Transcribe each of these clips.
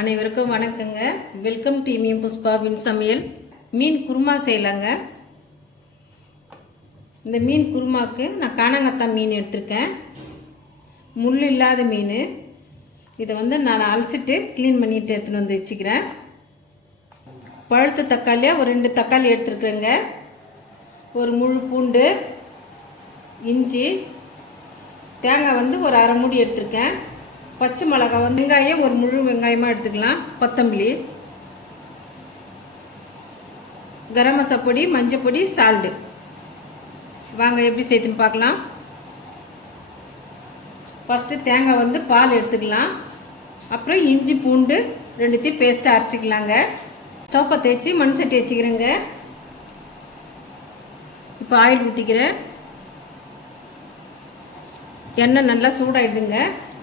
அனைவருக்கும் வணக்கங்க. Welcome to மீன் புஷ்பாவின் சமையல். மீன் குருமா செய்யலாங்க. இந்த மீன் குருமாவுக்கு நான் காணாங்கத்தான் மீன் எடுத்திருக்கேன். முள் இல்லாத மீன். இதை நான் அலசிட்டு க்ளீன் பண்ணிட்டு எடுத்துன்னு வந்து வச்சுக்கிறேன். பழுத்த தக்காளியாக ஒரு 2 தக்காளி எடுத்துருக்குறேங்க. ஒரு முழு பூண்டு, இஞ்சி, தேங்காய் ஒரு அரை மூடி எடுத்திருக்கேன். பச்சை மிளகாய் வெங்காயம் ஒரு முழு வெங்காயமாக எடுத்துக்கலாம். கொத்தமல்லி, கரம் மசாலா பொடி, மஞ்சள் பொடி, சால்ட்டு. வாங்க எப்படி செய்துன்னு பார்க்கலாம். ஃபஸ்ட்டு தேங்காய் பால் எடுத்துக்கலாம். அப்புறம் இஞ்சி பூண்டு ரெண்டுத்தையும் பேஸ்ட்டாக அரைச்சிக்கலாங்க. ஸ்டவ் பற்ற வச்சு மண் சட்டி வச்சுக்கிறேங்க. இப்போ ஆயில் ஊற்றிக்கிறேன். எண்ணெய் நல்லா சூடாகிடுதுங்க.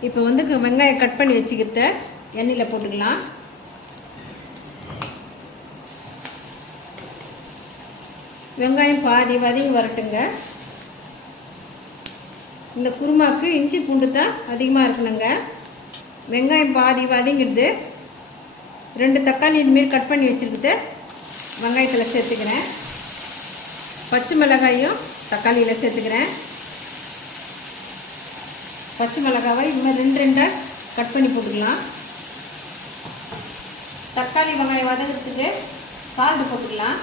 இப்போ வெங்காயம் கட் பண்ணி வச்சுக்கிறத எண்ணெயில் போட்டுக்கலாம். வெங்காயம் பாதி வதங்கி வரட்டுங்க. இந்த குருமாவுக்கு இஞ்சி பூண்டு தான் அதிகமாக இருக்கணுங்க. வெங்காயம் பாதி வதங்கிடுது. 2 தக்காளி இதுமாரி கட் பண்ணி வச்சுருக்குது வெங்காயத்தில் சேர்த்துக்கிறேன். பச்சை மிளகாயும் தக்காளியில் சேர்த்துக்கிறேன். பச்சை மிளகாவை இதுமாதிரி 2 கட் பண்ணி போட்டுக்கலாம். தக்காளி வெங்காயம் வதங்கிறதுக்கு சால்ட்டு போட்டுக்கலாம்.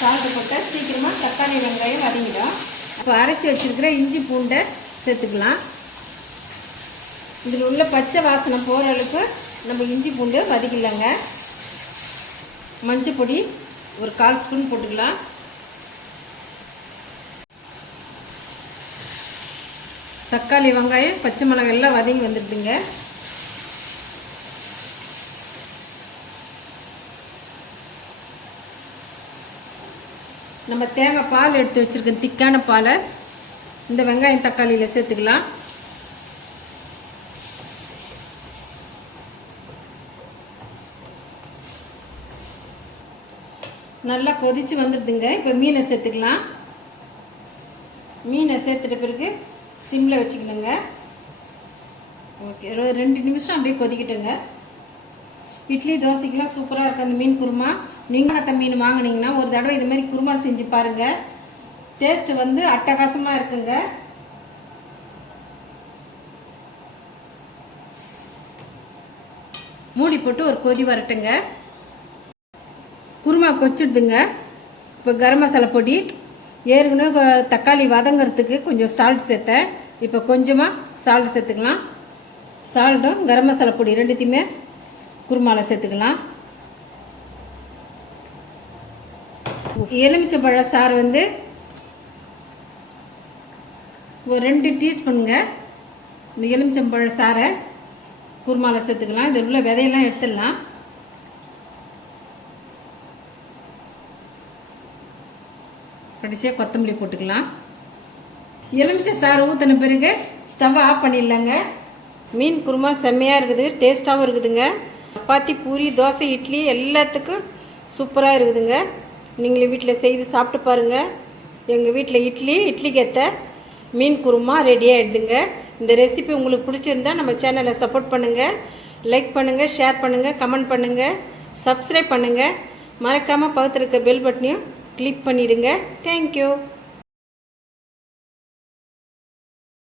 சால்ட்டு போட்டால் சீக்கிரமாக தக்காளி வெங்காயம் வதங்கிடும். இப்போ அரைச்சி வச்சுருக்கிற இஞ்சி பூண்டை சேர்த்துக்கலாம். இதில் உள்ள பச்சை வாசனை போகிற அளவுக்கு நம்ம இஞ்சி பூண்டு வதக்கிடலாங்க. மஞ்சள் பொடி ஒரு 1/4 ஸ்பூன் போட்டுக்கலாம். தக்காளி வெங்காயம் பச்சை மிளகாய் எல்லாம் வதங்கி வந்துடுதுங்க. நம்ம தேங்காய் பால் எடுத்து வச்சுருக்கோம். திக்கான பாலை இந்த வெங்காயம் தக்காளியில் சேர்த்துக்கலாம். நல்லா கொதித்து வந்துடுதுங்க. இப்போ மீனை சேர்த்துக்கலாம். மீனை சேர்த்துட்ட பிறகு சிம்மில் வச்சுக்கணுங்க. ஓகே, 2 நிமிஷம் அப்படியே கொதிக்கிட்டுங்க. இட்லி தோசைக்கெலாம் சூப்பராக இருக்கும் அந்த மீன் குருமா. நீங்கள் அந்த மீன் வாங்கினீங்கன்னா ஒரு தடவை இது மாதிரி குருமா செஞ்சு பாருங்கள். டேஸ்ட்டு அட்டகாசமாக இருக்குங்க. மூடி போட்டு ஒரு கொதி வரட்டுங்க. குருமா கொச்சிடுதுங்க. இப்போ கரம் மசாலா பொடி ஏற்கனவே தக்காளி வதங்கிறதுக்கு கொஞ்சம் சால்ட் சேர்த்தேன். இப்போ கொஞ்சமாக சால்ட் சேர்த்துக்கலாம். சால்ட்டும் கரம் மசாலா பொடி ரெண்டுத்தையுமே குருமாவில் சேர்த்துக்கலாம். எலுமிச்சம்பழ சாறு ஒரு 2 டீஸ்பூனுங்க. இந்த எலுமிச்சம்பழ சாறை குருமாவில் சேர்த்துக்கலாம். இதில் உள்ள விதையெல்லாம் எடுத்துடலாம். கடைசியாக கொத்தமல்லி போட்டுக்கலாம். எலுமிச்சை சாறு ஊற்றின பிறகு ஸ்டவ்வை ஆஃப் பண்ணிடலாங்க. மீன் குருமா செம்மையாக இருக்குது. டேஸ்ட்டாகவும் இருக்குதுங்க. சப்பாத்தி, பூரி, தோசை, இட்லி எல்லாத்துக்கும் சூப்பராக இருக்குதுங்க. நீங்களே வீட்டில் செய்து சாப்பிட்டு பாருங்கள். எங்கள் வீட்டில் இட்லிக்கு ஏற்ற மீன் குருமா ரெடியாக எடுதுங்க. இந்த ரெசிபி உங்களுக்கு பிடிச்சிருந்தா நம்ம சேனலை சப்போர்ட் பண்ணுங்கள். லைக் பண்ணுங்கள், ஷேர் பண்ணுங்கள், கமெண்ட் பண்ணுங்கள், சப்ஸ்கிரைப் பண்ணுங்கள். மறக்காமல் பக்கத்தில் இருக்க பெல் பட்டனையும் கிளிக் பண்ணிவிடுங்க. தேங்க்யூ.